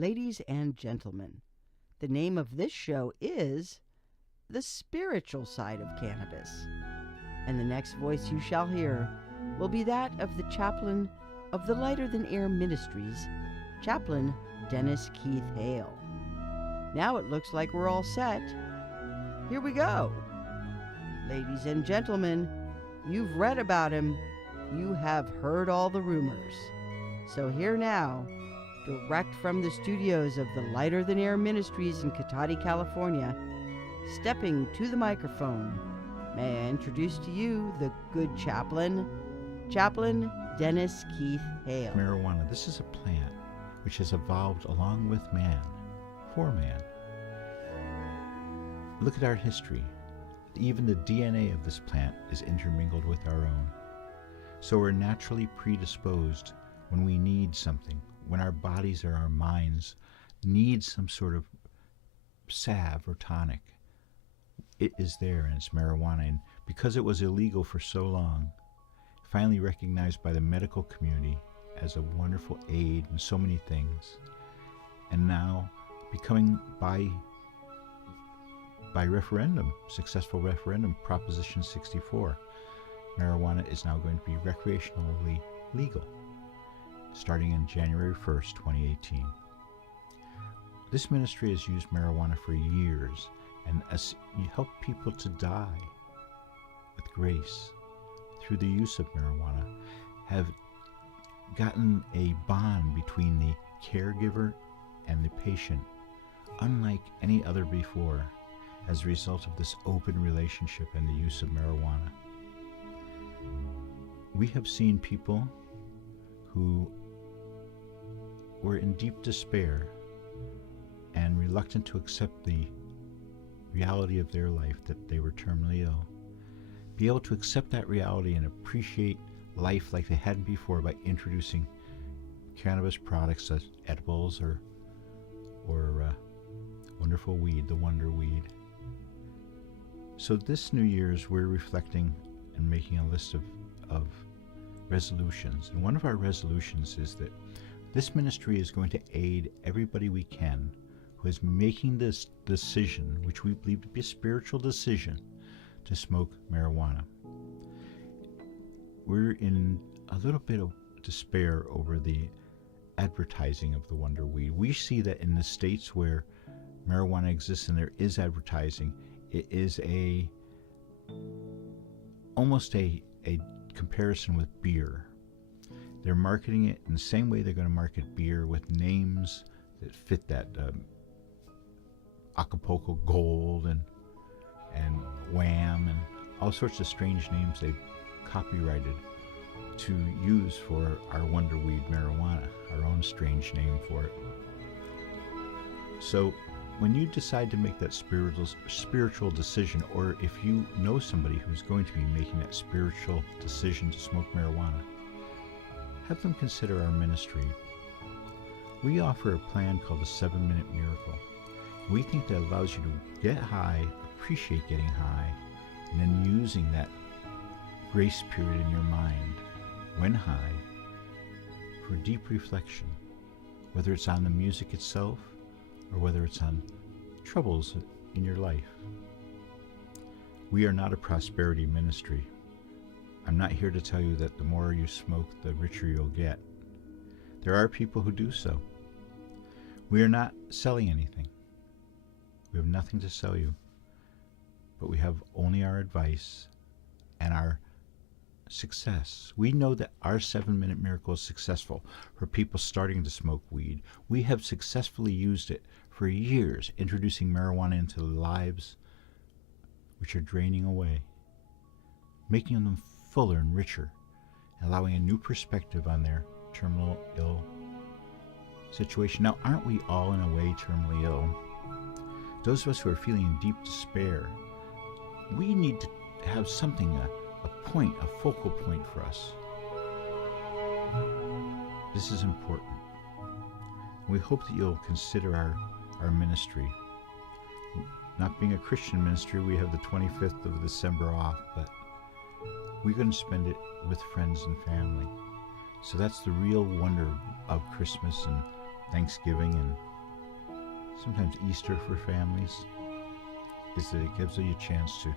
Ladies and gentlemen, the name of this show is The Spiritual Side of Cannabis. And the next voice you shall hear will be that of the chaplain of the Lighter Than Air Ministries, Chaplain Dennis Keith Hale. Now it looks like we're all set. Here we go. Ladies and gentlemen, you've read about him. You have heard all the rumors. So here now, direct from the studios of the Lighter Than Air Ministries in Cotati, California, stepping to the microphone, may I introduce to you the good chaplain, Chaplain Dennis Keith Hale. Marijuana, this is a plant which has evolved along with man, for man. Look at our history. Even the DNA of this plant is intermingled with our own. So we're naturally predisposed when we need something, when our bodies or our minds need some sort of salve or tonic. It is there, and it's marijuana. And because it was illegal for so long, finally recognized by the medical community as a wonderful aid in so many things, and now becoming by referendum, successful referendum, Proposition 64, marijuana is now going to be recreationally legal, starting in January 1st, 2018. This ministry has used marijuana for years, and as you help people to die with grace through the use of marijuana, have gotten a bond between the caregiver and the patient, unlike any other before, as a result of this open relationship and the use of marijuana. We have seen people who were in deep despair and reluctant to accept the reality of their life, that they were terminally ill, be able to accept that reality and appreciate life like they hadn't before by introducing cannabis products such as edibles or wonderful weed, the Wonder Weed. So this New Year's, we're reflecting and making a list of resolutions. And one of our resolutions is that this ministry is going to aid everybody we can who is making this decision, which we believe to be a spiritual decision, to smoke marijuana. We're in a little bit of despair over the advertising of the Wonder Weed. We see that in the states where marijuana exists and there is advertising, it is almost a comparison with beer. They're marketing it in the same way they're going to market beer, with names that fit that Acapulco Gold and Wham and all sorts of strange names they've copyrighted to use for our Wonder Weed marijuana, our own strange name for it. So when you decide to make that spiritual decision, or if you know somebody who's going to be making that spiritual decision to smoke marijuana, have them consider our ministry. We offer a plan called the 7-Minute Miracle. We think that allows you to get high, appreciate getting high, and then using that grace period in your mind when high for deep reflection, whether it's on the music itself or whether it's on troubles in your life. We are not a prosperity ministry. I'm not here to tell you that the more you smoke, the richer you'll get. There are people who do so. We are not selling anything. We have nothing to sell you, but we have only our advice and our success. We know that our 7-Minute Miracle is successful for people starting to smoke weed. We have successfully used it for years, introducing marijuana into lives which are draining away, making them fuller and richer, allowing a new perspective on their terminal ill situation. Now, aren't we all in a way terminally ill? Those of us who are feeling in deep despair, we need to have something, a point, a focal point for us. This is important. We hope that you'll consider our ministry. Not being a Christian ministry, we have the 25th of December off, but we're going to spend it with friends and family. So that's the real wonder of Christmas and Thanksgiving and sometimes Easter for families, is that it gives you a chance to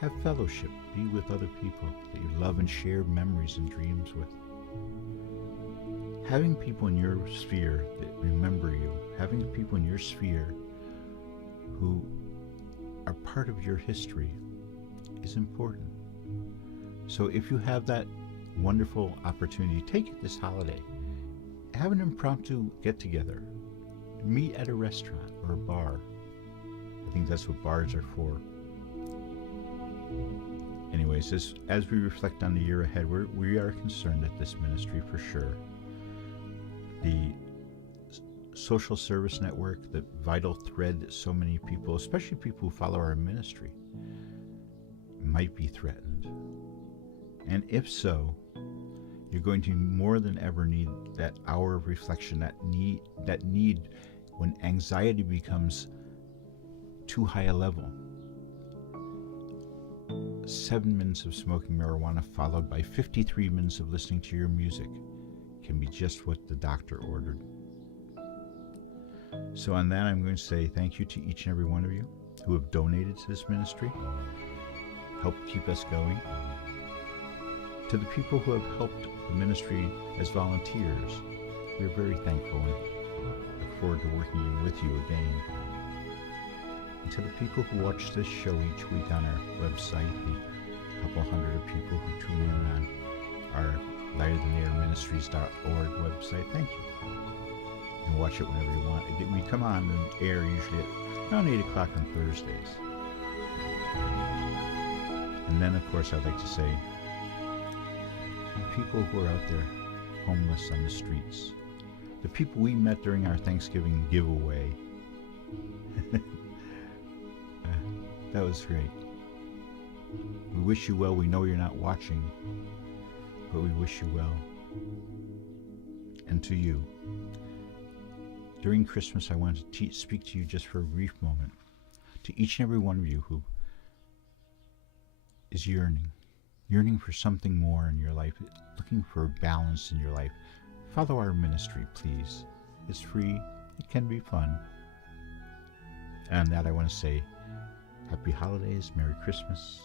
have fellowship, be with other people that you love and share memories and dreams with. Having people in your sphere that remember you, having people in your sphere who are part of your history is important. So if you have that wonderful opportunity, take it this holiday. Have an impromptu get-together. Meet at a restaurant or a bar. I think that's what bars are for. Anyways, as we reflect on the year ahead, we are concerned at this ministry for sure. The social service network, the vital thread that so many people, especially people who follow our ministry, might be threatened. And if so, you're going to more than ever need that hour of reflection, that need when anxiety becomes too high a level. 7 minutes of smoking marijuana followed by 53 minutes of listening to your music can be just what the doctor ordered. So on that, I'm going to say thank you to each and every one of you who have donated to this ministry, helped keep us going. To the people who have helped the ministry as volunteers, we're very thankful and look forward to working with you again. And to the people who watch this show each week on our website, the couple hundred of people who tune in on our lighterthanairministries.org website, thank you. You can watch it whenever you want. We come on and air usually at around 8 o'clock on Thursdays. And then, of course, I'd like to say, the people who are out there homeless on the streets, the people we met during our Thanksgiving giveaway, that was great. We wish you well. We know you're not watching, but we wish you well. And to you, during Christmas, I wanted to speak to you just for a brief moment, to each and every one of you who is yearning for something more in your life, looking for a balance in your life. Follow our ministry, please. It's free. It can be fun. And on that, I want to say Happy Holidays, Merry Christmas.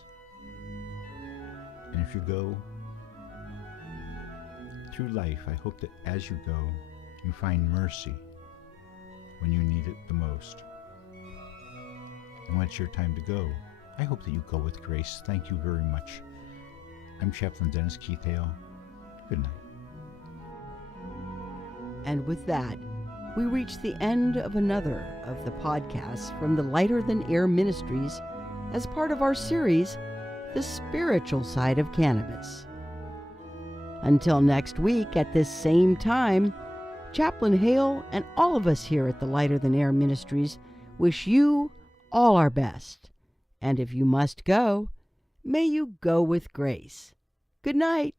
And if you go through life, I hope that as you go, you find mercy when you need it the most. And when it's your time to go, I hope that you go with grace. Thank you very much. I'm Chaplain Dennis Keith Hale. Good night. And with that, we reach the end of another of the podcasts from the Lighter Than Air Ministries as part of our series, The Spiritual Side of Cannabis. Until next week at this same time, Chaplain Hale and all of us here at the Lighter Than Air Ministries wish you all our best. And if you must go, may you go with grace. Good night.